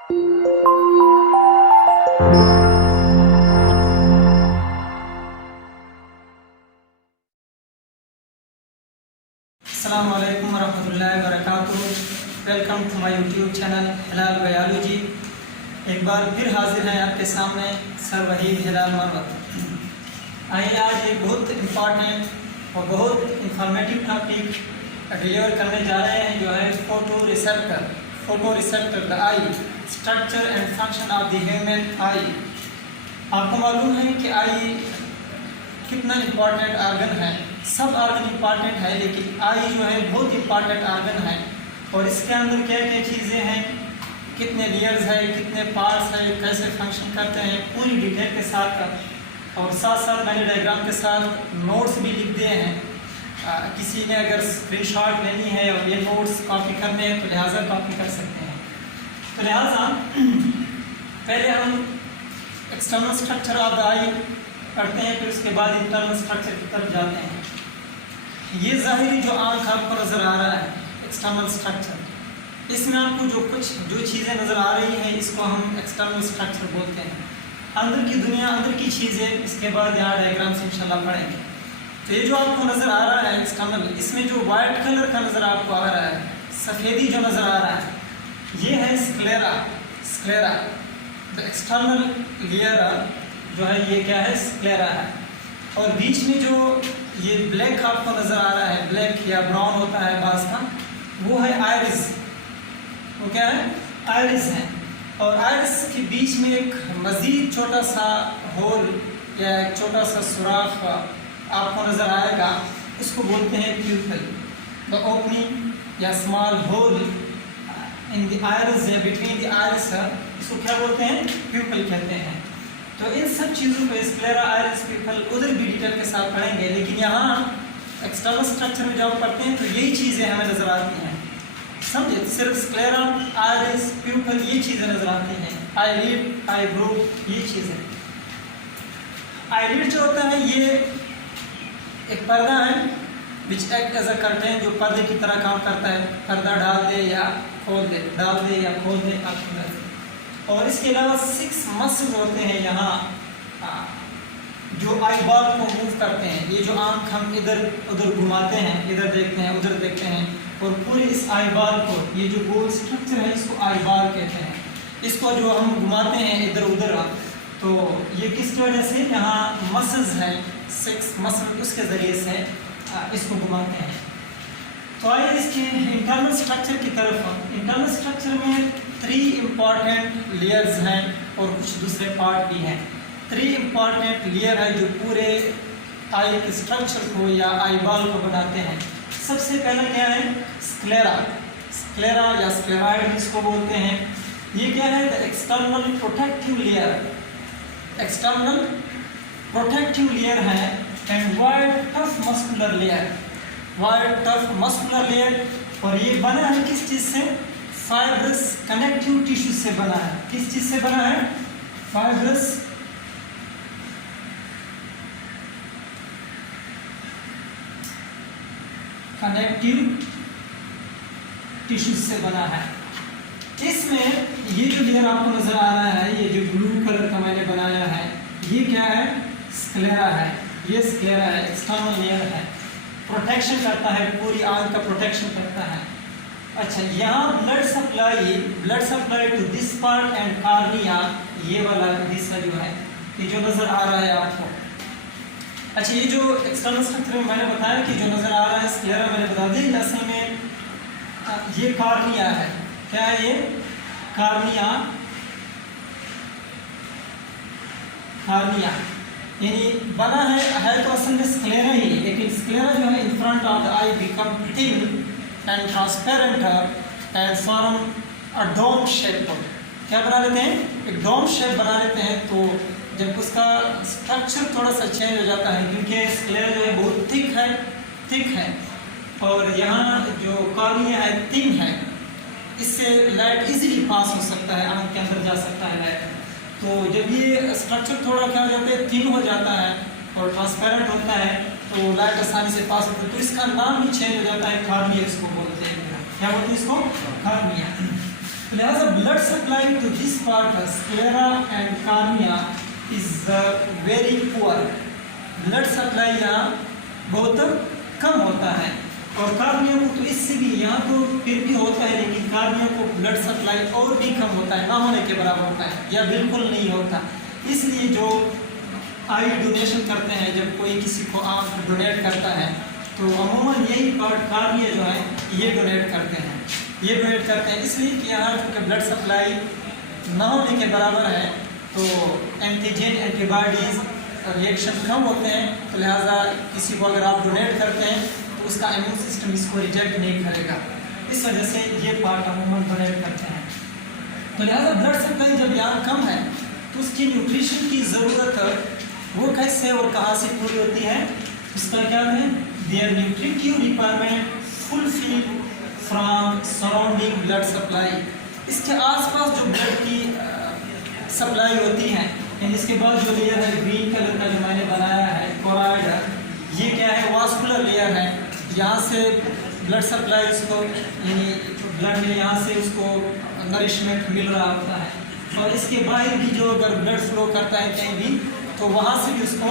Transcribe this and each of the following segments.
अस्सलाम वालेकुम रहमतुल्लाहि व बरकातुहू। Welcome to my YouTube channel Hilal biology. एक बार फिर हाजिर हैं आपके सामने सर वहीद हिलाल मरवत। आइए आज एक बहुत इम्पॉर्टेंट और बहुत इंफॉर्मेटिव टॉपिक डिलीवर करने जा रहे हैं, जो है photo receptor the I, structure and function of the human आई। आपको मालूम है कि आई कितना इम्पॉर्टेंट ऑर्गन है। सब ऑर्गन इम्पॉर्टेंट है, लेकिन आई जो है बहुत इम्पॉर्टेंट ऑर्गन है। और इसके अंदर क्या क्या चीज़ें हैं, कितने लेयर्स है, कितने पार्ट्स है, कैसे फंक्शन करते हैं, पूरी डिटेल के साथ। और साथ साथ मैंने डायग्राम के साथ नोट्स भी लिख दिए हैं। किसी ने अगर स्क्रीनशॉट लेनी है और ये नोट्स कॉपी करने हैं तो लिहाजा कॉपी कर सकते हैं। तो लिहाजा पहले हम एक्सटर्नल स्ट्रक्चर ऑफ द आई करते हैं, फिर उसके बाद इंटरनल स्ट्रक्चर की तरफ जाते हैं। ये ज़ाहिरी जो आँख आपको नज़र आ रहा है एक्सटर्नल स्ट्रक्चर, इसमें आपको जो चीज़ें नज़र आ रही हैं इसको हम एक्सटर्नल स्ट्रक्चर बोलते हैं। अंदर की दुनिया, अंदर की चीज़ें, इसके बाद यहाँ डायग्राम से इंशाल्लाह पढ़ेंगे। तो ये जो आपको नज़र आ रहा है एक्सटर्नल, इसमें जो वाइट कलर का नज़र आपको आ रहा है, सफ़ेदी जो नज़र आ रहा है, ये है स्क्लेरा। द एक्सटर्नल लेयर जो है ये क्या है, स्क्लेरा है। और बीच में जो ये ब्लैक आपको नज़र आ रहा है, ब्लैक या ब्राउन होता है बास का, वो है आयरिस। वो क्या है, आयरिस है। और आयरिस के बीच में एक मज़ीद छोटा सा होल या एक छोटा सा सुराख आपको नज़र आएगा, उसको बोलते हैं प्यूपल। द ओपनिंग या small hole in the iris या बिटवीन द आयरिस, इसको क्या बोलते हैं, प्यूपल कहते हैं। तो इन सब चीज़ों को स्क्लेरा, आयरिस, प्यूपल उधर भी डिटेल के साथ पढ़ेंगे, लेकिन यहाँ एक्सटर्नल स्ट्रक्चर में जब पढ़ते हैं तो यही चीज़ें हमें नज़र आती हैं। समझे, सिर्फ स्क्लेरा, आयरिस, प्यूपल ये चीज़ें नज़र आती हैं। आईलिड, आईब्रो, ये चीज़ें। आईलिड जो होता है ये एक पर्दा है which act as a curtain, जो पर्दे की तरह काम करता है। पर्दा डाल दे या खोल दे, डाल दे या खोल दे, आप। और इसके अलावा 6 मसल्स होते हैं यहाँ जो आई बॉल को मूव करते हैं। ये जो आँख हम इधर उधर घुमाते हैं, इधर देखते हैं, उधर देखते हैं, और पूरे इस आई बॉल को, ये जो गोल स्ट्रक्चर है इसको आई बॉल कहते हैं। इसको जो हम घुमाते हैं इधर उधर, तो ये किसकी वजह से, यहाँ मसल्स हैं 6 मसल, उसके ज़रिए से इसको घुमाते हैं। तो आइए इसके इंटरनल स्ट्रक्चर की तरफ। इंटरनल स्ट्रक्चर में 3 इम्पॉर्टेंट लेयर्स हैं और कुछ दूसरे पार्ट भी हैं। 3 इम्पॉर्टेंट लेयर है जो पूरे आई के स्ट्रक्चर को या आई बॉल को बनाते हैं। सबसे पहले क्या है, स्क्लेरा या स्क्लेराइड इसको बोलते हैं। ये क्या है, the external protective layer. External protective layer है and wide tough muscular layer, wide tough muscular layer. और ये बना है किस चीज़ से, फाइब्रस कनेक्टिव टिश्यू से बना है। किस चीज़ से बना है, फाइब्रस कनेक्टिव टिश्यू से बना है। इसमें ये जो लेयर आपको नजर आ रहा है, ये जो ब्लू कलर का मैंने बनाया है, ये क्या है, स्क्लेरा है। ये स्क्लेरा है, एक्सटर्नल लेयर है, प्रोटेक्शन करता है, पूरी आंख का प्रोटेक्शन करता है। अच्छा, यहाँ blood supply to this part and cornea, ये वाला हिस्सा जो है, ये जो नजर आ रहा है आपको। अच्छा, ये जो एक्सटर्नल स्ट्रक्चर में मैंने बताया कि जो नजर आ रहा है स्क्लेरा, मैंने बता दिया असल में ये कार्निया है। क्या है ये, कार्निया यानी बना है तो असल में स्क्लेरा ही, लेकिन स्क्लेरा जो है in front of the eye become thin and transparent and form a dome shape. क्या बना लेते हैं, एक डोम शेप बना लेते हैं। तो जब उसका स्ट्रक्चर थोड़ा सा चेंज हो जाता है, क्योंकि स्क्लेरा जो है बहुत थिक है और यहाँ जो कॉर्निया है थिन है, इससे लाइट इजीली पास हो सकता है, आँख के अंदर जा सकता है लाइट। तो जब ये स्ट्रक्चर थोड़ा क्या हो जाता है, थिन हो जाता है और ट्रांसपेरेंट होता है, तो लाइट आसानी से पास होती है। तो इसका नाम ही चेंज हो जाता है, कॉर्निया इसको बोलते हैं। क्या बोलते हैं इसको, कॉर्निया। लिहाजा blood supply to this part sclera and cornea is very poor. Blood supply यहाँ बहुत कम होता है, और कार्निया को तो इससे भी, यहाँ तो फिर भी होता है, लेकिन कार्निया को ब्लड सप्लाई और भी कम होता है, ना होने के बराबर होता है या बिल्कुल नहीं होता। इसलिए जो आई डोनेशन करते हैं, जब कोई किसी को आँख डोनेट करता है तो अमूमन यही पार्ट कार्निया जो है ये डोनेट करते हैं, इसलिए कि यहाँ का ब्लड सप्लाई ना होने के बराबर है, तो एंटीजन एंटीबॉडीज रिएक्शन कम होते हैं, तो लिहाजा किसी को अगर आप डोनेट करते हैं तो उसका इम्यून सिस्टम इसको रिजेक्ट नहीं करेगा, इस वजह से ये पार्ट अमूमन डोनेट करते हैं। तो लिहाजा ब्लड सप्लाई जब यहाँ कम है तो उसकी न्यूट्रिशन की ज़रूरत वो कैसे और कहाँ से पूरी होती है, उसका क्या है, their nutritive requirement fulfil from surrounding blood supply. इसके आसपास जो ब्लड की सप्लाई होती है, यानी इसके बाद जो लेयर है ग्रीन कलर का जो मैंने बनाया है कोराइड, ये क्या है, वास्कुलर लेयर है। यहाँ से ब्लड सप्लाई उसको, यानी ब्लड में यहाँ से उसको नरिशमेंट मिल रहा होता है, और इसके बाहर भी जो अगर ब्लड फ्लो करता है कहीं भी तो वहाँ से भी उसको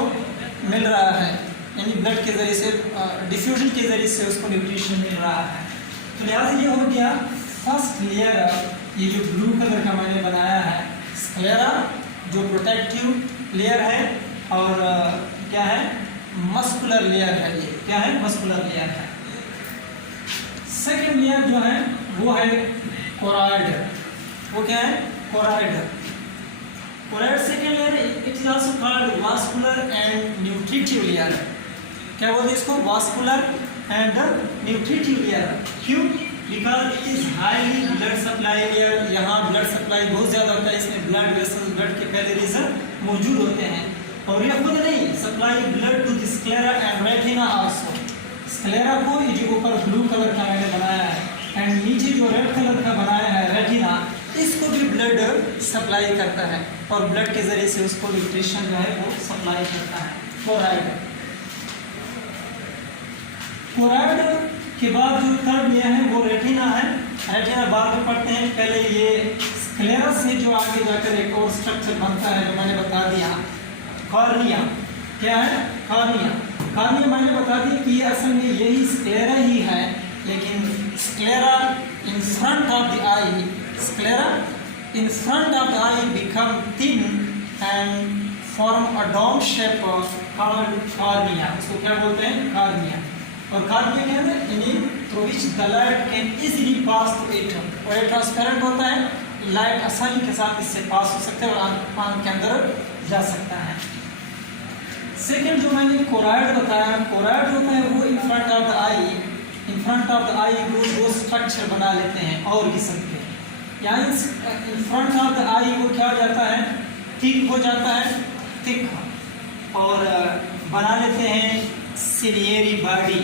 मिल रहा है, यानी ब्लड के ज़रिए से, डिफ्यूजन के ज़रिए से उसको न्यूट्रिशन मिल रहा है। तो लिहाजा ये हो गया फर्स्ट लेयर, ये जो ब्लू कलर का मैंने बनाया है स्क्लेरा, जो प्रोटेक्टिव लेयर है, और क्या है, मस्कुलर लेयर है, ये क्या है, मस्कुलर लेयर है। सेकेंड लेयर जो है वो है कोराइड, वो क्या है, choroid. Choroid second layer, it is also called vascular and nutritive layer. क्या बोलते हैं इसको, वास्कुलर एंड न्यूट्रिटिव लेयर। क्यों, because it is highly blood supply layer. यहाँ ब्लड सप्लाई बहुत ज़्यादा होता है, इसमें ब्लड वेसल्स, ब्लड के कैपिलरीज मौजूद होते हैं, और ये खुद नहीं, supply blood to the sclera and retina also. Sclera को, ये जो ऊपर ब्लू कलर का मैंने बनाया है, एंड नीचे जो रेड कलर का बनाया है रेटिना, इसको भी ब्लड सप्लाई करता है, और ब्लड के ज़रिए से उसको न्यूट्रिशन जो है वो सप्लाई करता है। कोराइड, कोराइड के बाद जो थर्ड लेयर है वो रेटिना है। रेटिना बाद में पढ़ते हैं, पहले ये स्क्लेरा से जो आगे जाकर एक और स्ट्रक्चर बनता है जो मैंने बता दिया, कॉर्निया। क्या है, कॉर्निया। कॉर्निया मैंने बता दिया कि असल में यही स्क्लेरा ही है, लेकिन sclera in front of the I, sclera in front of the eye become thin and form a dome shape called cornea. इसको क्या बोलते हैं, कार्निया। और कार्निया क्या है, यानी through which the light can easily pass through it, और ये ट्रांसपेरेंट होता है, लाइट आसानी के साथ इससे पास हो सकते हैं और आंख के अंदर जा सकता है। सेकेंड जो मैंने कोराइड बताया, कोराइड होता है वो in front of the eye, in front of the eye वो स्ट्रक्चर बना लेते हैं और किस्म के, यहाँ in front of the eye वो क्या हो जाता है, थिक हो जाता है, थिक, और बना लेते हैं सिलियरी बॉडी।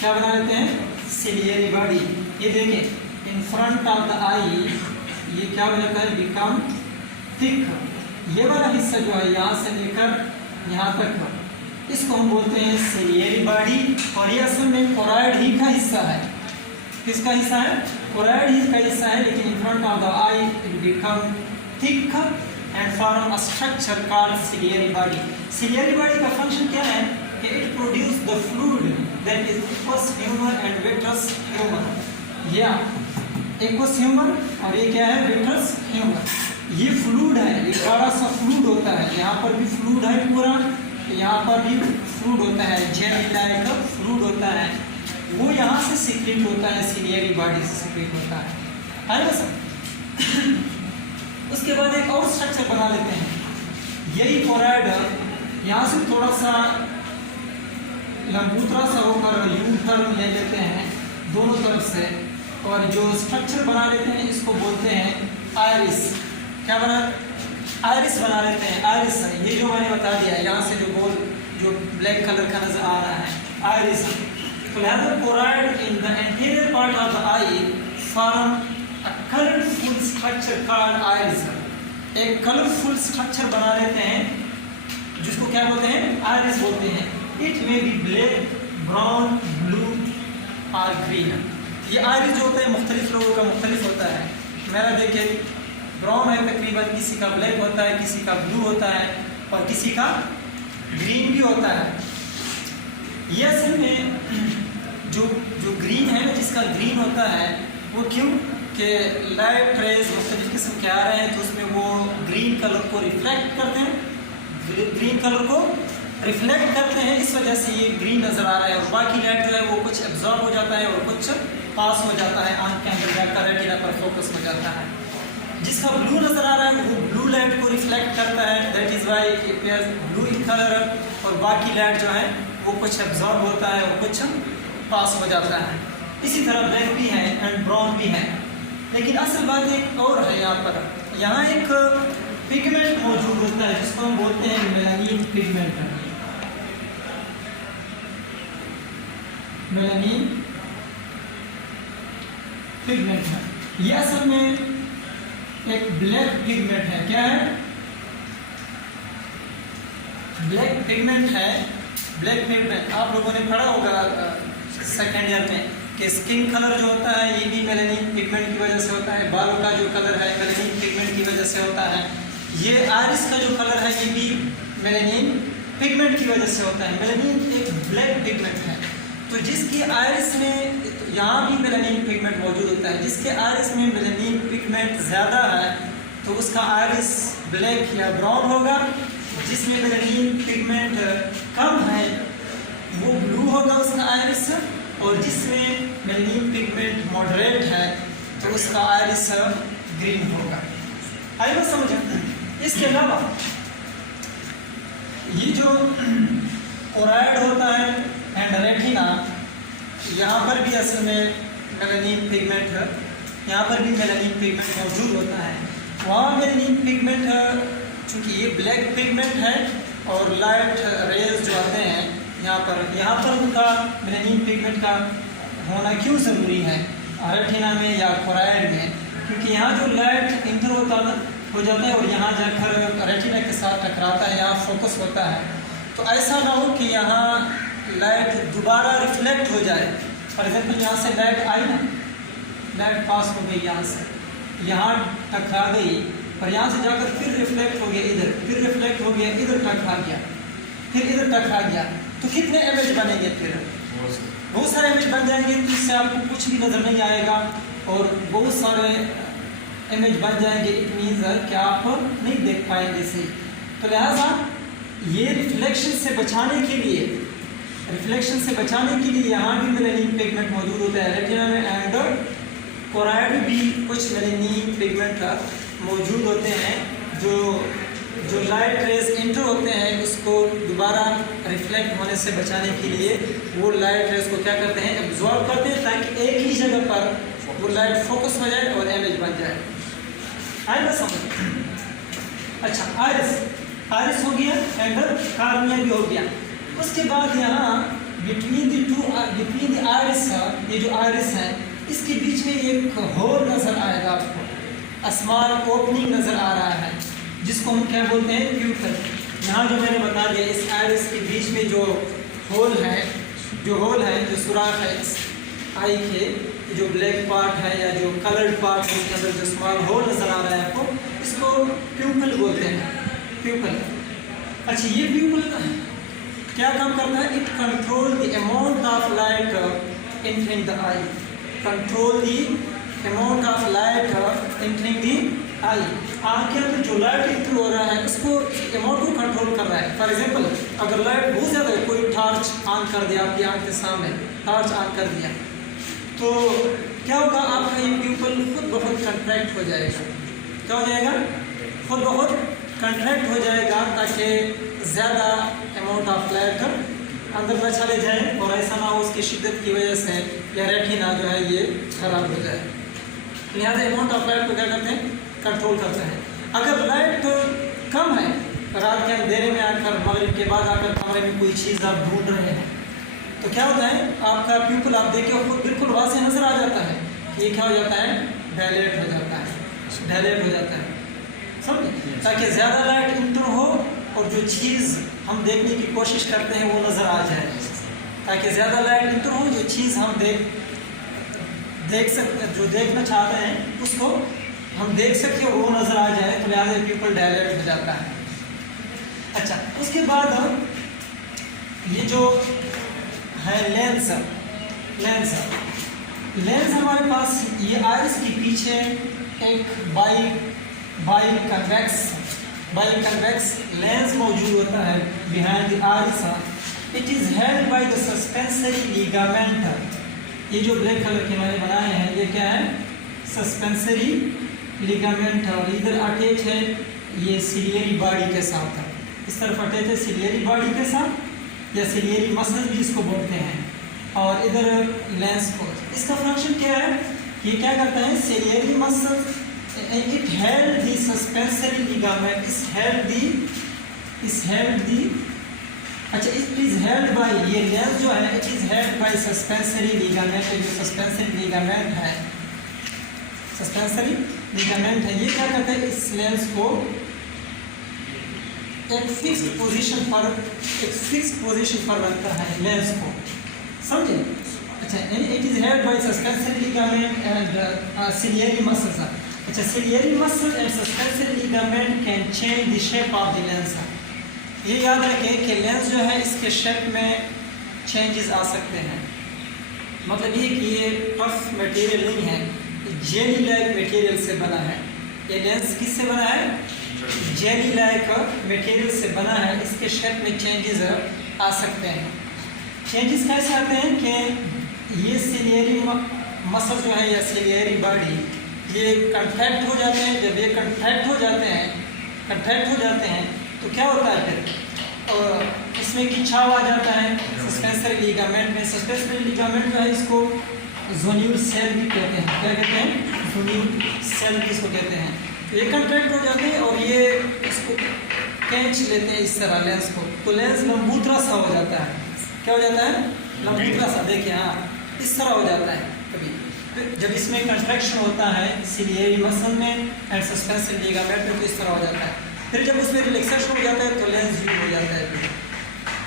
क्या बना लेते हैं, सिलियरी बॉडी। ये देखें इन फ्रंट ऑफ द आई, ये क्या हो जाता है, बिकम थिक। ये वाला हिस्सा जो है यहाँ से लेकर यहाँ तक, इसको हम बोलते हैं सिलियरी बॉडी, और ये असल में कोराइड ही का हिस्सा है। किसका हिस्सा है, कोराइड ही का हिस्सा है, लेकिन इन front of the I it become thick and form a structure called ciliary body. Ciliary body का फंक्शन क्या है कि it produce the fluid that is aqueous humour and vitreous humour. या एक्वस ह्यूमर और ये क्या है, विट्रस ह्यूमर। ये फ्लूइड है, ये बड़ा सा फ्लूइड होता है, यहाँ पर भी फ्लूइड है पूरा, यहाँ पर भी फ्लूइड होता है, जेल टाइप का फ्लूइड होता है, वो यहाँ से सीक्रेट होता है, सिलियरी बॉडी से सीक्रेट होता है ना सर। उसके बाद एक और स्ट्रक्चर बना लेते हैं, यही कोराइड यहाँ से थोड़ा सा लंबूतरा सा होकर यू टर्न ले लेते हैं दोनों तरफ से, और जो स्ट्रक्चर बना लेते हैं इसको बोलते हैं आयरिस। क्या बना, आयरिस बना लेते हैं। आयरिस ये जो मैंने बता दिया, यहाँ से जो गोल जो ब्लैक कलर का नजर आ रहा है, आयरिस। तो लिहाजा choroid in the anterior part of the I form a colourful structure called iris. एक कलरफुल स्ट्रक्चर बना लेते हैं जिसको क्या बोलते हैं, आयरिस बोलते हैं। It may be black, brown, blue और ग्रीन। ये आयरिस जो होता है मुख्तलिफ लोगों का मुख्तलिफ होता है, मेरा देखिए ब्राउन है तकरीबन, किसी का ब्लैक होता है, किसी का ब्लू होता है और किसी का ग्रीन भी होता है। ये असल में जो ग्रीन है ना, जिसका ग्रीन होता है वो क्यों कि लाइट रेज मुख्तलिफ किस्म के आ रहे हैं तो उसमें वो ग्रीन कलर को रिफ्लेक्ट करते हैं, ग्रीन कलर को रिफ्लेक्ट करते हैं, इस वजह से ये ग्रीन नज़र आ रहा है। और बाकी लाइट जो है वो कुछ एब्जॉर्ब हो जाता है और कुछ पास हो जाता है, आँख के अंदर जाकर रेटिना पर फोकस हो जाता है। जिसका ब्लू नज़र आ रहा है वो ब्लू लाइट को रिफ्लेक्ट करता है, that is why it appears blue in colour. और बाकी लाइट जो है वो कुछ एब्जॉर्ब होता है और कुछ पास हो जाता है। इसी तरह ब्लैक भी है एंड ब्राउन भी है। लेकिन असल बात एक और है, यहाँ एक पिगमेंट मौजूद होता है जिसको हम बोलते हैं मेलानिन पिगमेंट। मेलानिन पिगमेंट है, ये असल में एक ब्लैक पिगमेंट है। क्या है? ब्लैक पिगमेंट है। ब्लैक पिगमेंट आप लोगों ने पढ़ा होगा सेकेंड ईयर में कि स्किन कलर जो होता है ये भी मेलानिन पिगमेंट की वजह से होता है। बालों का जो कलर है मेलानिन पिगमेंट की वजह से होता है। ये आइरिस का जो कलर है ये भी मेलानिन पिगमेंट की वजह से होता है। मेलानिन एक ब्लैक पिगमेंट है, तो जिसकी आइरिस में यहाँ भी मेलानिन पिगमेंट मौजूद होता है। जिसके आइरिस में मेलानिन पिगमेंट ज़्यादा है तो उसका आइरिस ब्लैक या ब्राउन होगा। जिसमें मेलानिन पिगमेंट कम है वो ब्लू होगा उसका आइरिस, और जिसमें मेलानिन पिगमेंट मॉडरेट है तो उसका आइरिस ग्रीन होगा। आई बात समझ? इसके अलावा ये जो कोराइड होता है एंड रेटिना, यहाँ पर भी असल में मेलानिन पिगमेंट है, यहाँ पर भी मेलानिन पिगमेंट मौजूद होता है। वहाँ मेलानिन पिगमेंट चूँकि ये ब्लैक पिगमेंट है और लाइट रेज जो आते हैं यहाँ पर उनका मेलानिन पिगमेंट का होना क्यों ज़रूरी है रेटिना में या कोराइड में? क्योंकि यहाँ जो लाइट इंटर हो जाता है और यहाँ जाकर रेटिना के साथ टकराता है, यहाँ फोकस होता है। तो ऐसा ना हो कि यहाँ लाइट दोबारा रिफ्लेक्ट हो जाए। फॉर एग्जाम्पल यहाँ से लाइट आई ना, लाइट पास हो गई यहाँ से, यहाँ टकरा गई और यहाँ से जाकर फिर रिफ्लेक्ट हो गया इधर, फिर रिफ्लेक्ट हो गया इधर, टकरा गया, फिर इधर टकरा गया, तो कितने इमेज बनेंगे? फिर बहुत सारे इमेज बन जाएंगे, तो इससे आपको कुछ भी नज़र नहीं आएगा और बहुत सारे इमेज बन जाएंगे। इट मीन्स कि आप नहीं देख पाएंगे सही। तो लिहाजा ये रिफ्लेक्शन से बचाने के लिए यहाँ भी मेलानिन पिगमेंट मौजूद होता है रेटिना में, एंड कोराइड में भी कुछ मेलानिन पिगमेंट मौजूद होते हैं जो लाइट रेज इंटर होते हैं उसको दोबारा रिफ्लेक्ट होने से बचाने के लिए वो लाइट रेज को क्या करते हैं, एब्जॉर्ब करते हैं, ताकि एक ही जगह पर वो लाइट फोकस हो जाए और इमेज बन जाए। आइए समझ। अच्छा, आइरिस हो गया एंड कार्निया भी हो गया। उसके बाद यहाँ बिटवीन द आइरिस, ये जो आइरिस है इसके बीच में एक होल नज़र आएगा आपको, स्मॉल ओपनिंग नज़र आ रहा है, जिसको हम क्या बोलते हैं, प्यूपल। यहाँ जो मैंने बता दिया इस आइरिस के बीच में जो होल है, जो सुराख है इस आई के, जो ब्लैक पार्ट है या जो कलर्ड पार्ट है उसके अंदर जो स्मॉल होल नज़र आ रहा है आपको, इसको प्यूपल बोलते हैं, प्यूपल। अच्छा, ये प्यूपल क्या काम करता है? It control the amount of light entering the eye, control the amount of light entering the eye. आँख के अंदर जो लाइट इंटर हो रहा है उसको अमाउंट को कंट्रोल कर रहा है। फॉर एग्जांपल अगर लाइट बहुत ज़्यादा है, कोई टॉर्च ऑन कर दिया आपकी आँख के सामने, टॉर्च ऑन कर दिया, तो क्या होगा, आपका ये प्यूपल खुद ब खुद कंट्रैक्ट हो जाएगा। क्या हो जाएगा? खुद ब खुद कंट्रैक्ट हो जाएगा, ताकि ज़्यादा अमाउंट ऑफ लाइट अंदर न चले जाए और ऐसा ना हो उसकी शिद्दत की वजह से या रेटिना जो है ये ख़राब हो जाए। लिहाजा अमाउंट ऑफ लाइट को क्या करते हैं, कंट्रोल करते हैं। अगर लाइट कम है, रात के अंधेरे में आकर, मगरिब के बाद आकर कमरे में कोई चीज़ आप ढूंढ रहे हैं, तो क्या होता है, आपका प्यूपल आप देखिए खुद बिल्कुल वाज़ेह नज़र आ जाता है, ये क्या हो जाता है, डायलेट हो जाता है, समझे, ताकि ज़्यादा लाइट इंटर हो और जो चीज़ हम देखने की कोशिश करते हैं वो नज़र आ जाए, ताकि ज़्यादा लाइट इंटर हो, जो चीज़ हम देख सकते, जो देखना चाहते हैं उसको हम देख सके वो नज़र आ जाए तो लिहाजा प्यूपल डायलेट हो जाता है। अच्छा, उसके बाद ये जो है लेंस हमारे पास ये आइरिस के पीछे एक बाई कन्वेक्स लेंस मौजूद होता है behind the iris. It is held by the suspensory ligament. ये जो ब्लैक कलर के मैंने बनाए हैं ये क्या है? Suspensory ligament. और इधर अटैच है ये सिलियरी बॉडी के साथ, इस तरफ अटैच है सिलियरी बॉडी के साथ या सिलियरी मसल भी इसको बोलते हैं। और इधर लेंस को, इसका फंक्शन क्या है? ये क्या करता है? Ciliary muscle it held the suspensory ligament अच्छा, इट इज हेल्ड बाय, ये लेंस जो है it is held by suspensory ligament. जो सस्पेंसरी लिगामेंट है ये क्या करता है? इस लेंस को एक फिक्स्ड पोजीशन पर रखता है लेंस को, समझे? अच्छा, it is held by suspensory ligament and ciliary muscles. अच्छा, ciliary muscle and suspensory ligament can change the shape of the lens. ये याद रखें कि लेंस जो है इसके शेप में चेंजेस आ सकते हैं। मतलब ये कि ये टफ मटेरियल नहीं है, जेली लाइक मटेरियल से बना है। ये लेंस किससे बना है? जेली लाइक मटेरियल से बना है। इसके शेप में चेंजेस आ सकते हैं। चेंजेस कैसे आते हैं कि ये सिलियरी मसल जो है या सिलियरी बॉडी ये कंट्रैक्ट हो जाते हैं। जब ये कंट्रैक्ट हो जाते हैं तो क्या होता है फिर? और इसमें खिंचाव आ जाता है सस्पेंसरी लिगामेंट में। सस्पेंसरी लिगामेंट जो है इसको जोन्यूल सेल भी कहते हैं। क्या कहते हैं? जोन्यूल सेल भी इसको कहते हैं। तो ये कंट्रैक्ट हो जाते हैं और ये इसको खींच लेते हैं इस तरह लेंस को, तो लेंस लंबूतरा सा हो जाता है। क्या हो जाता है? लंबूतरा सा। देखिए, हाँ, इस तरह हो जाता है कभी जब इसमें कंट्रैक्शन होता है सिलियरी मसल में एंड सस्पेंसरी लिगामेंट में, तो इस तरह हो जाता है। फिर जब उसमें रिलैक्सेशन हो जाता है तो लेंस यू हो जाता है,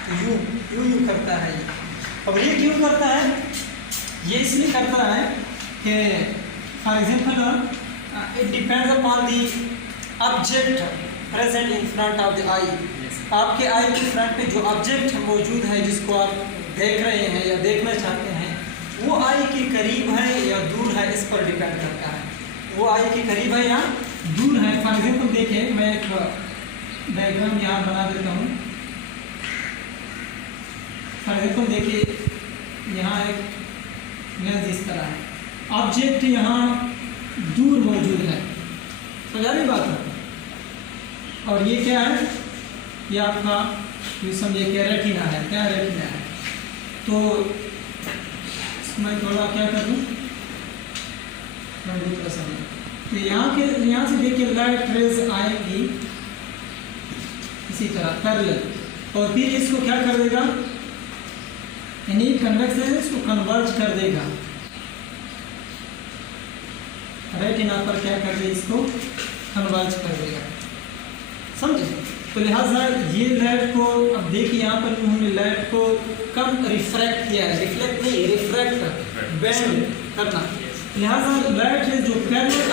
तो यू करता है ये। अब ये क्यों करता है? ये इसलिए करता है कि for example it depends upon the object present in front of the eye. आपके आई के फ्रंट में जो ऑब्जेक्ट मौजूद है जिसको आप देख रहे हैं या देखना चाहते हैं वो आई के करीब है या दूर है, इस पर डिपेंड करता है। वो आई के करीब है या दूर है। फॉर एग्जाम्पल देखिए, मैं एक डायग्राम यहाँ बना देता हूँ। फॉर एग्जाम्पल देखिए, यहाँ एक लेंस इस तरह है, ऑब्जेक्ट यहाँ दूर मौजूद है, समझा रही बात है? और ये क्या है? ये आपका समझिए कि रेटिना है। क्या रेटिना है? तो मैं थोड़ा क्या कर दूँ, तो यहाँ से देखिए लाइट रेज आएगी इसी तरह पैरेलल, और फिर इसको क्या कर देगा? यानी कन्वेक्स है, इसको कन्वर्ज कर देगा रेटिना पर। क्या कर दे? इसको कन्वर्ज कर देगा, समझे? तो लिहाजा ये लाइट को, अब देखिए यहाँ पर उन्होंने लाइट को कम रिफ्रैक्ट किया है, रिफ्लेक्ट नहीं, रिफ्रैक्ट, बेंड करना। लिहाजा लाइट जो पैरेलल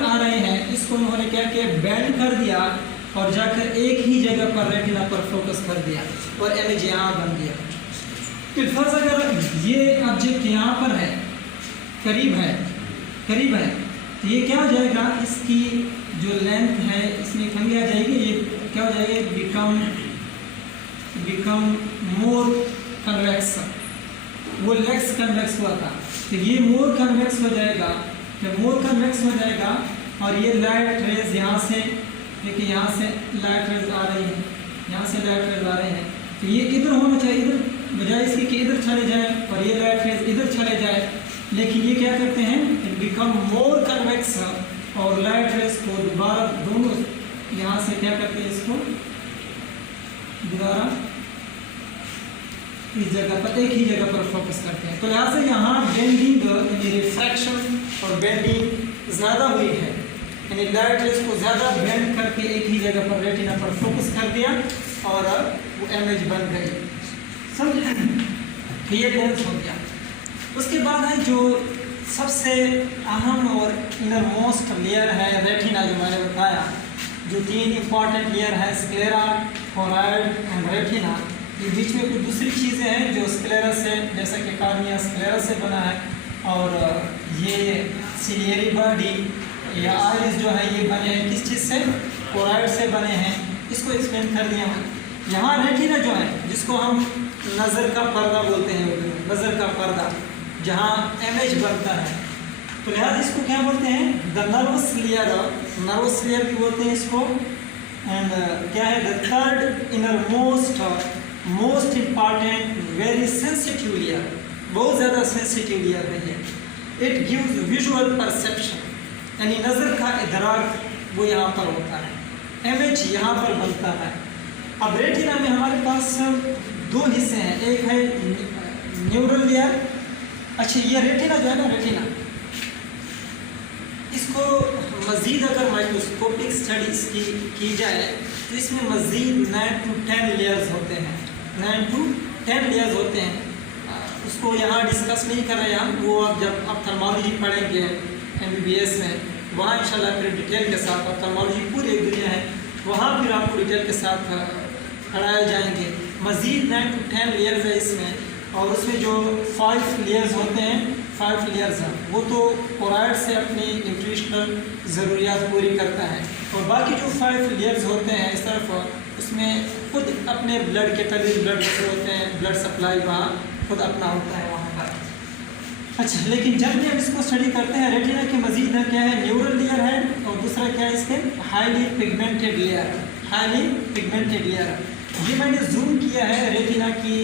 आ रहे हैं इसको उन्होंने क्या किया? बेंड कर दिया और जाकर एक ही जगह पर रेटिना पर फोकस कर दिया और इमेज यहाँ बन गया। फिर फर्ज अगर ये ऑब्जेक्ट यहाँ पर है, करीब है, तो ये क्या हो जाएगा? इसकी जो लेंथ है इसमें कमी आ जाएगी। ये क्या हो जाएगा? Become more convex. वो लेस कन्वेक्स हुआ था, तो ये मोर कन्वेक्स हो जाएगा। जब मोर कन्वेक्स हो जाएगा और ये लाइट रेज यहाँ से, देखिए यहाँ से लाइट रेज आ रही है, यहाँ से लाइट रेज आ रहे हैं, तो ये इधर होना चाहिए, इधर बजाय इसके कि इधर चले जाए और ये लाइट रेज इधर चले जाए। लेकिन ये क्या करते हैं? इट बिकम मोर कन्वेक्स और लाइट रेज को दोबारा दोनों यहाँ से क्या करते हैं? इसको दोबारा इस जगह पर, एक ही जगह पर फोकस करते हैं। तो यहाँ से यहाँ बेंडिंग यानी रिफ्रैक्शन और बेंडिंग ज़्यादा हुई है, यानी लाइट रेज को ज़्यादा बेंड करके एक ही जगह पर रेटिना पर फोकस कर दिया और वो इमेज बन गई, समझे? ये लेंस हो गया। उसके बाद है जो सबसे अहम और इनर मोस्ट लेयर है रेटिना, जो मैंने बताया। जो 3 इंपॉर्टेंट लेयर है, स्क्लेरा, कोराइड एंड रेटिना। ये बीच में कुछ दूसरी चीज़ें हैं जो स्क्लेरा से, जैसा कि कार्निया स्क्लेरा से बना है, और ये सिलियरी बॉडी या आइरिस जो है ये बने हैं किस चीज़ से? कोराइड से बने हैं। इसको एक्सप्लेन कर दिया मैं। यहाँ रेटिना जो है, जिसको हम नज़र का पर्दा बोलते हैं, नज़र का पर्दा, जहाँ इमेज बनता है, तो लिहाजा इसको क्या बोलते हैं? The nervous layer. Nervous layer भी बोलते हैं इसको। एंड क्या है? The third inner most important very sensitive layer, बहुत ज़्यादा सेंसिटिव लेयर है ये। इट गिव्स विजुअल परसेप्शन, यानी नज़र का इदराक वो यहाँ पर होता है, इमेज यहाँ पर बनता है। अब रेटिना में हमारे पास 2 हिस्से हैं, एक है न्यूरल लेयर। अच्छा, ये रेटिना जो है ना, रेटिना, इसको मज़ीद अगर माइक्रोस्कोपिक स्टडीज़ की जाए तो इसमें मज़ीद 9 to 10 लेयर्स होते हैं, 9 to 10 लेयर्स होते हैं। उसको यहाँ डिस्कस नहीं कर रहे हम, वो आप जब ऑप्थेल्मोलॉजी पढ़ेंगे MBBS में, वहाँ इंशाल्लाह फिर डिटेल के साथ, ऑप्थेल्मोलॉजी पूरी एक दुनिया है, वहाँ फिर आपको डिटेल के साथ पढ़ाए जाएंगे। मज़ीद 9 to 10 लेयर्स है इसमें, और उसमें जो 5 लेयर्स होते हैं, 5 लेयर्स हैं, वो तो कोराइड से अपनी न्यूट्रिशनल ज़रूरियात पूरी करता है, और बाकी जो 5 लेयर्स होते हैं इस तरफ, उसमें खुद अपने ब्लड के तरीके ब्लड होते हैं, ब्लड सप्लाई वहाँ खुद अपना होता है वहाँ पर। अच्छा, लेकिन जब भी हम इसको स्टडी करते हैं, रेटिना के मज़ीद क्या है? न्यूरल लेयर है, और दूसरा क्या है इसके? Highly pigmented layer, highly pigmented layer. ये मैंने जूम किया है रेटिना की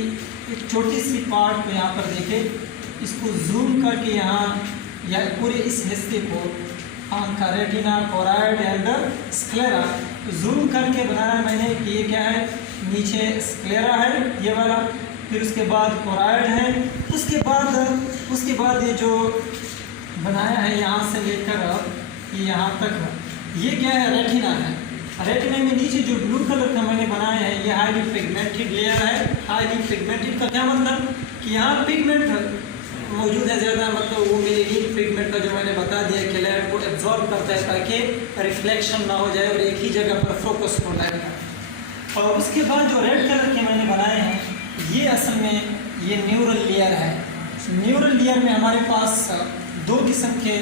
एक छोटी सी पार्ट को, यहाँ पर देखें, इसको जूम करके यहाँ या पूरे इस हिस्से को का retina, choroid and sclera zoom करके बनाया मैंने कि ये क्या है? नीचे स्क्लेरा है ये वाला, फिर उसके बाद कोराइड है, उसके बाद ये जो बनाया है यहाँ से लेकर यहाँ तक, ये क्या है? रेटिना है। रेटिना में नीचे जो ब्लू कलर का मैंने बनाया है, ये हाईली पिगमेंटेड लेयर है। हाईली पिगमेंटेड का क्या मतलब? कि यहाँ पिगमेंट मौजूद है ज़्यादा, मतलब वो मेलेनिन पिगमेंट का जो मैंने बता दिया कि लाइट को एब्जॉर्ब करता है ताकि रिफ्लेक्शन ना हो जाए और एक ही जगह पर फोकस हो लाइट। और उसके बाद जो रेड कलर के मैंने बनाए हैं, ये असल में ये न्यूरल लेयर है। न्यूरल लेयर में हमारे पास 2 किस्म के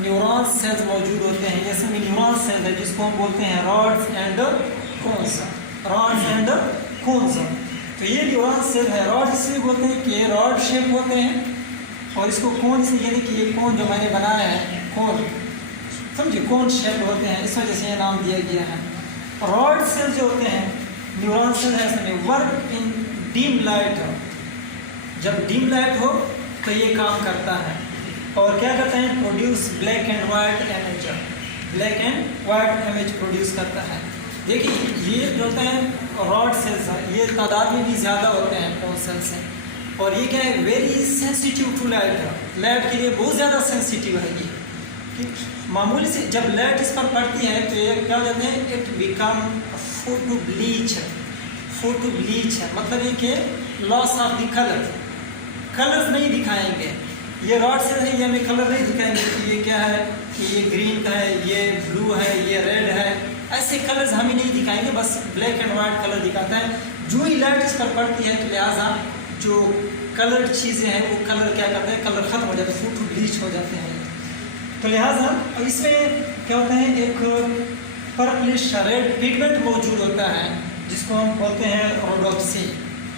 न्यूरॉन सेल्स मौजूद होते हैं। जैसे में न्यूरॉन सेल है जिसको हम बोलते हैं rods and cones, rods and cones. तो ये न्यूरॉन सेल है, रॉड इसलिए बोलते हैं कि ये रॉड शेप होते हैं, और इसको कोन इसलिए, यानी कि ये कोन जो मैंने बनाया है, कोन, समझिए, कोन शेप होते हैं, इस वजह से ये नाम दिया गया है। रॉड सेल जो होते हैं, न्यूरॉन सेल है, इसमें वर्क इन डीम लाइट। जब डीम लाइट हो तो ये काम करता है, और क्या करता है? Produce black and white image, black and white image produce करता है। देखिए, ये जो होते हैं रॉड सेल्स, ये तादाद में भी ज़्यादा होते हैं कोन सेल से, और ये क्या है? Very sensitive to light, light के लिए बहुत ज़्यादा सेंसिटिव है ये। मामूली से जब लाइट इस पर पड़ती है तो ये क्या हो जाते हैं? It become photo bleach, photo bleach है, मतलब ये कि लॉस ऑफ द कलर्स नहीं दिखाएंगे। ये रॉड सेल है, ये हमें कलर नहीं दिखाएंगे कि ये क्या है, कि ये ग्रीन का है, ये ब्लू है, ये रेड है, ऐसे कलर्स हमें नहीं दिखाएंगे, बस ब्लैक एंड वाइट कलर दिखाता है। जो ही लाइट इस पर पड़ती है तो लिहाजा जो कलर्ड चीज़ें हैं वो कलर क्या करते हैं? कलर ख़त्म हो जाते हैं, फोटो ब्लीच हो जाते हैं। तो लिहाजा इसमें क्या होता है? एक पर्पलिश रेड पिगमेंट मौजूद होता है जिसको हम बोलते हैं रोडोप्सिन।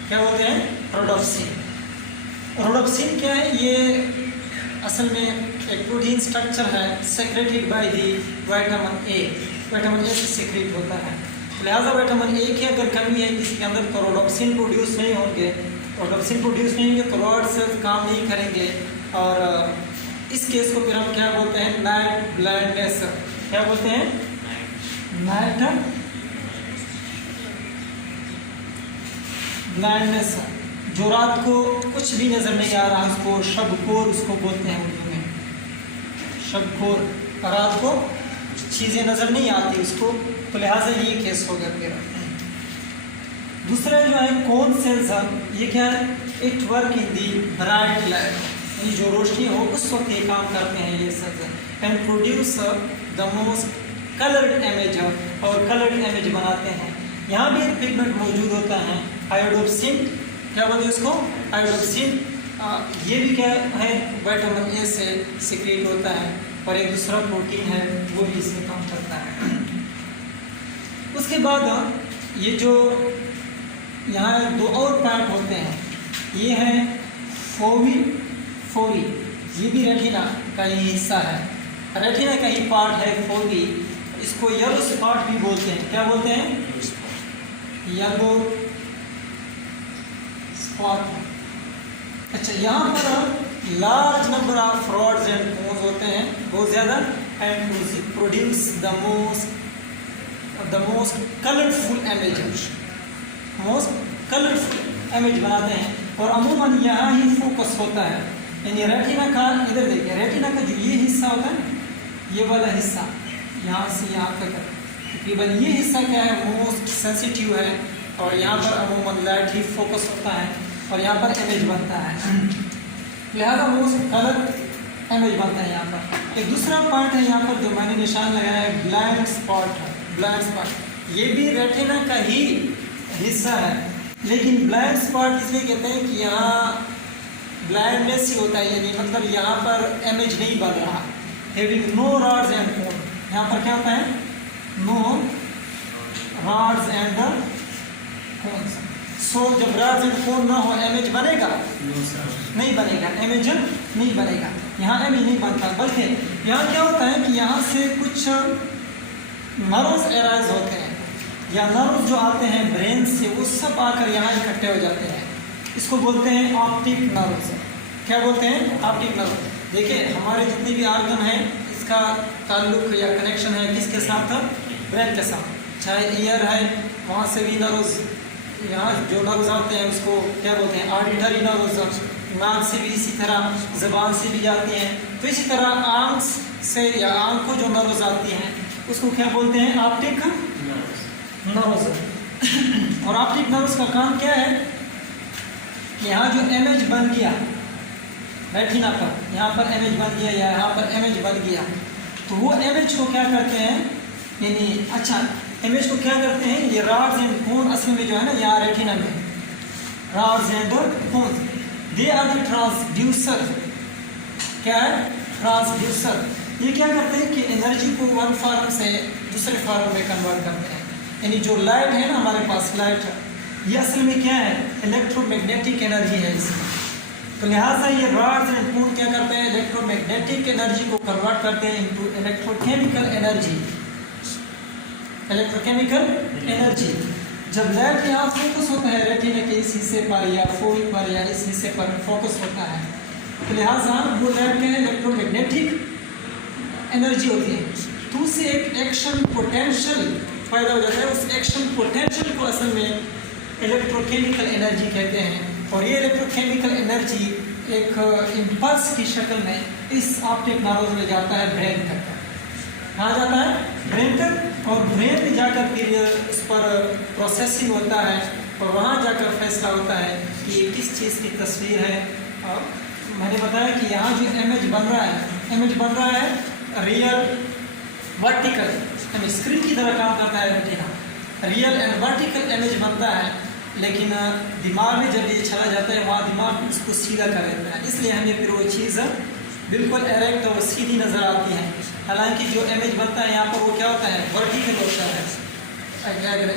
क्या बोलते हैं? रोडोप्सिन। रोडोप्सिन क्या है? ये असल में एक प्रोटीन स्ट्रक्चर है, secreted by the vitamin A. Vitamin A से सेक्रेट होता है। लिहाजा विटामिन ए की अगर कमी है किसी के अंदर तो रोडोप्सिन प्रोड्यूस नहीं होंगे, रोडोप्सिन प्रोड्यूस नहीं होंगे तो रॉड सेल्स काम नहीं करेंगे, और इस केस को फिर हम क्या बोलते हैं? Night blindness. क्या बोलते हैं? Night blindness. जो रात को कुछ भी नज़र नहीं आ रहा, उसको शब-कोर उसको बोलते हैं उर्दू में, शब-कोर। रात को चीज़ें नज़र नहीं आती उसको, तो लिहाजा ये केस हो गया मेरा। दूसरा जो है कोन सेल्स, ये क्या है? It work in the bright light, ये जो रोशनी हो उस वक्त ये काम करते हैं ये cells and produce the most coloured image और कलर्ड इमेज बनाते हैं। यहाँ भी एक पिगमेंट मौजूद होता है आयोडोप्सिन, क्या बोलते हैं इसको, आयोडोप्सिन। ये भी क्या है, विटामिन ए से सिक्रेट होता है और एक दूसरा प्रोटीन है वो भी इसमें काम करता है। उसके बाद ये जो यहाँ दो और पार्ट होते हैं, ये है फोवी, ये भी रेटिना का ही हिस्सा है, रेटिना का ही पार्ट है फोवी। इसको येलो स्पॉट भी बोलते हैं, क्या बोलते हैं, येलो स्पॉट। अच्छा, यहाँ पर large number of rods and cones होते हैं, बहुत ज़्यादा, and produce the most colourful image, most colourful image बनाते हैं। और अमूमन यहाँ ही फोकस होता है, यानी रेटिना का, इधर देखिए रेटिना का जो ये हिस्सा होता है, ये वाला हिस्सा यहाँ से यहाँ तक तकरीबन ये हिस्सा क्या है, मोस्ट सेंसिटिव है और यहाँ पर अमूमन लाइट ही फोकस होता है और यहाँ पर इमेज बनता है, लिहाजा मोस्ट कलर इमेज बनता है। यहाँ पर एक दूसरा पार्ट है यहाँ पर जो मैंने निशान लगाया है, ब्लाइंड स्पॉट है, ब्लाइंड स्पॉट ये भी रेटिना का ही हिस्सा है, लेकिन ब्लाइंड स्पॉट इसलिए कहते हैं कि यहाँ ब्लाइंडनेस ही होता है, यानी मतलब यहाँ पर इमेज नहीं बन रहा, having no rods and cone. यहाँ पर क्या होता है, no rods and the cones. सो जब रॉड्स एंड कोन ना हो इमेज बनेगा, नहीं बनेगा, इमेज नहीं बनेगा, यहाँ इमेज नहीं बनता। बल्कि यहाँ क्या होता है कि यहाँ से कुछ नर्व्स एराइज होते हैं या नर्व जो आते हैं ब्रेन से, वो सब आकर यहाँ इकट्ठे हो जाते हैं, इसको बोलते हैं ऑप्टिक नर्व्स। क्या बोलते हैं, ऑप्टिक नर्व। देखिए हमारे जितने भी आर्गन हैं इसका ताल्लुक या कनेक्शन है किसके साथ, ब्रेन के साथ। चाहे ईयर है, वहाँ से भी नर्व्स, यहाँ जो नर्व्स आते हैं उसको क्या बोलते हैं, ऑडिटरी नर्व्स। नाक से भी इसी तरह, ज़बान से भी जाती हैं, तो इसी तरह आँख से या आँख को जो नर्व्स आती हैं उसको क्या बोलते हैं, ऑप्टिक नर्व्स। और ऑप्टिक नर्व्स का काम क्या है, यहाँ जो इमेज बन गया रेटिना पर, यहाँ पर इमेज बन गया या यहाँ पर इमेज बन गया, तो वो इमेज को क्या करते हैं, यानी अच्छा इमेज को क्या करते हैं, ये रॉड्स एंड कोन असल में जो है ना यहाँ रेटिना में rods and cone, they are the transducer. क्या है, ट्रांसड्यूसर। ये क्या करते हैं कि एनर्जी को वन फॉर्म से दूसरे फॉर्म में कन्वर्ट करते हैं, यानी जो लाइट है ना हमारे पास, लाइट ये असल में क्या है, इलेक्ट्रोमैग्नेटिक एनर्जी है इसमें। तो लिहाजा ये रॉड्स एंड कोन क्या करते हैं, इलेक्ट्रोमैग्नेटिक एनर्जी को कन्वर्ट करते हैं into electrochemical energy, electrochemical energy. जब लाइट यहाँ फोकस होता है रेटिना के इस हिस्से पर या फोवी पर या इस हिस्से पर फोकस होता है, तो लिहाजा वो लाइट क्या है, इलेक्ट्रोमैग्नेटिक एनर्जी होती है, तो उससे एक एक्शन पोटेंशियल पैदा हो जाता है। उस एक्शन पोटेंशियल को असल में इलेक्ट्रोकेमिकल एनर्जी कहते हैं। और ये इलेक्ट्रोकेमिकल एनर्जी एक इम्पल्स की शक्ल में इस ऑप्टिक नर्व में जाता है ब्रेन तक। कहाँ जाता है, ब्रेन तक, और ब्रेन में जाकर फिर उस पर प्रोसेसिंग होता है और वहाँ जाकर फैसला होता है कि ये किस चीज़ की तस्वीर है। और मैंने बताया कि यहाँ जो इमेज बन रहा है, इमेज बन रहा है रियल वर्टिकल, यानी स्क्रीन की तरह काम करता है retina, real and vertical image बनता है, लेकिन दिमाग में जब ये चला जाता है वहाँ दिमाग उसको सीधा कर देता है, इसलिए हमें फिर वो चीज़ बिल्कुल एरेक्ट और सीधी नज़र आती है। हालांकि जो इमेज बनता है यहाँ पर वो क्या होता है, वर्टिकल होता है,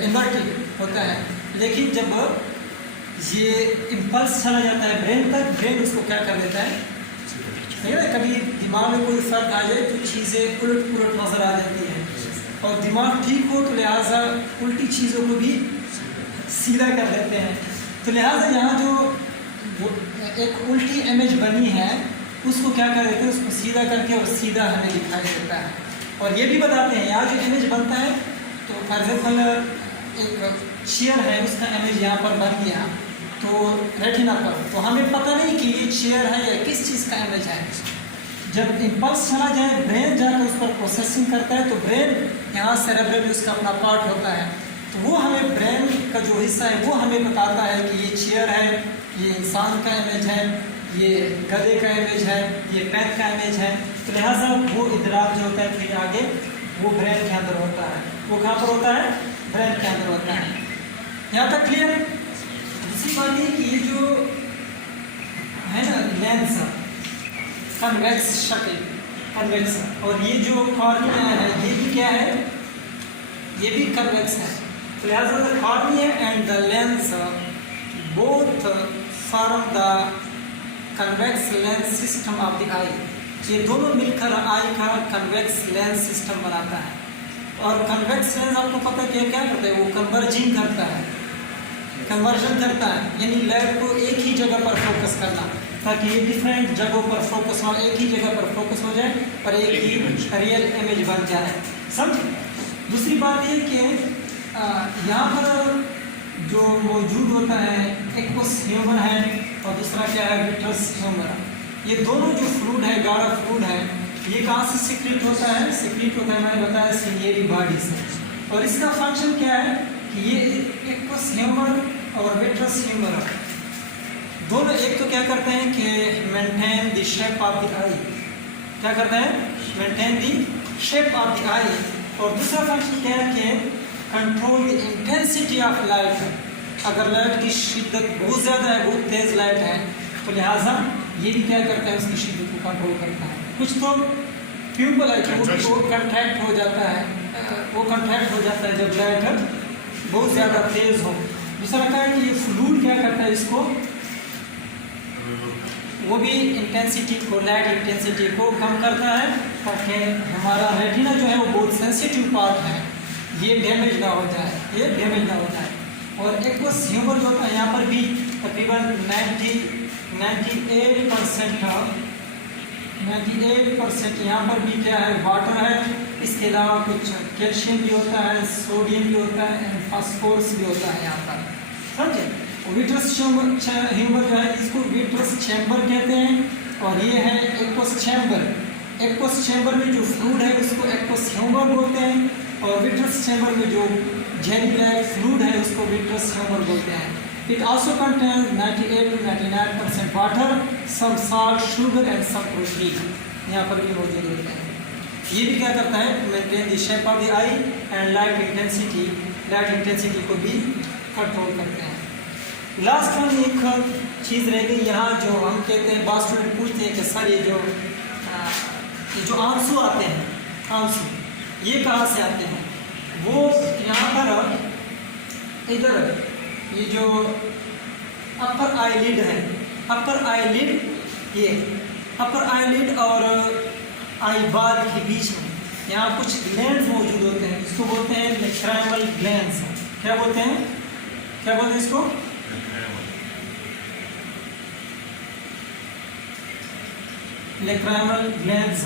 इन्वर्टिकल होता है, लेकिन जब ये इम्पल्स चला जाता है ब्रेन तक, ब्रेन उसको क्या कर देता है, कभी दिमाग में कोई फर्क आ जाए तो चीज़ें उलट पुलट नज़र आ जाती हैं, और दिमाग ठीक हो तो लिहाजा उल्टी चीज़ों को भी सीधा कर देते हैं। तो लिहाजा यहाँ जो एक उल्टी इमेज बनी है उसको क्या कर देते हैं, उसको सीधा करके और सीधा हमें दिखाई देता है। और ये भी बताते हैं यहाँ जो इमेज बनता है, तो फॉर एग्जाम्पल एक चेयर है उसका इमेज यहाँ पर बन गया तो रेटिना पर, तो हमें पता नहीं कि ये चेयर है या किस चीज़ का इमेज है। जब इम्पल्स चला जाए ब्रेन जाकर उस पर प्रोसेसिंग करता है, तो ब्रेन यहाँ सेरेब्रम उसका अपना पार्ट होता है, तो वो हमें ब्रेन का जो हिस्सा है वो हमें बताता है कि ये चेयर है, ये इंसान का इमेज है, ये गधे का इमेज है, ये पेन का इमेज है, तो लिहाजा वो इदराक जो होता है फिर आगे वो ब्रेन के अंदर होता है। वो कहाँ पर होता है? ब्रेन के अंदर होता है। यहाँ तक क्लियर? दूसरी बात ये कि ये जो है ना लेंस, कन्वेक्स शक्ल, कन्वेक्स, और ये जो कॉर्निया है ये भी क्या है? ये भी कन्वेक्स है। तो लिहाजा the cornea and the lens both form the convex lens system of the eye. ये दोनों मिलकर आई का कन्वेक्स लेंस सिस्टम बनाता है। और कन्वेक्स लेंस आपको पता है क्या करता है? वो कन्वर्जिंग करता है, कन्वर्जन करता है, यानी लाइट को एक ही जगह पर फोकस करना, ताकि ये डिफरेंट जगहों पर फोकस हो, एक ही जगह पर फोकस हो जाए और एक ही रियल इमेज बन जाए। समझे? दूसरी बात ये कि यहाँ पर जो मौजूद होता है एक कुछ ह्यूमर है और दूसरा क्या है? Vitreous humour. ये दोनों जो फ्लूइड है, गाढ़ा फ्लूइड है, ये कहाँ से सिक्रीट होता है? सिक्रीट होता है, मैंने बताया, सिलियरी बॉडी से। और इसका फंक्शन क्या है कि ये एक कुछ ह्यूमर और विट्रस ह्यूमर दोनों एक तो क्या करते हैं कि maintain the shape of the eye. क्या करते हैं? Maintain the shape of the eye. और दूसरा फंक्शन क्या है कि control the intensity of light. अगर लाइट की शिद्दत बहुत ज़्यादा है, बहुत तेज़ लाइट है, तो लिहाजा ये भी क्या करता है? उसकी शिद्दत को कंट्रोल करता है। कुछ तो प्यूपल है वो कंट्रैक्ट हो जाता है, वो कंट्रैक्ट हो जाता है जब लाइट बहुत ज़्यादा तेज़ हो। दूसरा क्या है कि ये फ्लूइड क्या करता है? इसको वो भी इंटेंसिटी को, लाइट इंटेंसिटी को कम करता है, ताकि हमारा रेटिना जो है वो बहुत सेंसिटिव पार्ट है, ये डैमेज ना हो जाए, ये डैमेज ना हो जाए। और एक वो ह्यूमर जो होता है यहाँ पर भी तकरीबन 98% यहाँ पर भी क्या है? वाटर है। इसके अलावा कुछ कैल्शियम भी होता है, सोडियम भी होता है एंड फास्फोरस भी होता है यहाँ पर। समझे? विट्रस ह्यूमर जो है इसको विट्रस चैम्बर कहते हैं। और ये है एक्वस चैम्बर। एक्वस चैम्बर में जो फ्लूइड है उसको एक्वस ह्यूमर बोलते हैं, और विट्रस चैम्बर में जो जेली ब्लैक फ्लूइड है उसको विट्रस ह्यूमर बोलते हैं। It also contains 98 to 99% water, some salt, sugar and some protein यहाँ पर भी मौजूद होते हैं। ये भी क्या करता है? Maintain the shape of the I and light intensity को भी कंट्रोल करते हैं। लास्ट वन एक चीज़ रह गई यहाँ, जो हम कहते हैं, बात स्टूडेंट पूछते हैं कि सर ये जो आंसू आते हैं, आंसू ये कहाँ से आते हैं? वो यहाँ पर इधर ये जो अपर आईलिड है, अपर आईलिड, ये अपर आईलिड और आई बाल के बीच में यहाँ कुछ ग्लैंड्स मौजूद होते हैं, इसको बोलते हैं लेक्राइमल ग्लैंड्स। क्या बोलते हैं? क्या बोलते हैं इसको? Lacrimal glands.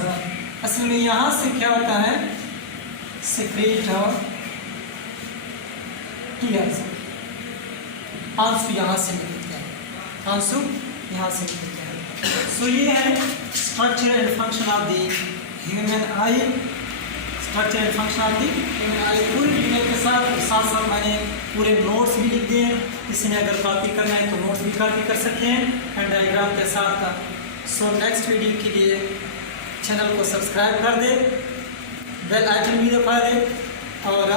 असल में यहाँ से क्या होता है? सिक्रेट टीयर्स, आंसू यहाँ से निकलते हैं, आंसू यहाँ से निकलते हैं। सो ये है structure and function of the human I. Structure and function of the human आई पूरी डिटेल के साथ साथ मैंने पूरे नोट्स भी लिख दिए हैं। किसी ने अगर कॉपी करना है तो नोट्स भी कॉपी कर सकते हैं एंड डायग्राम के साथ। सो नेक्स्ट वीडियो के लिए चैनल को सब्सक्राइब कर दे, बेल आइकन भी दबा दे और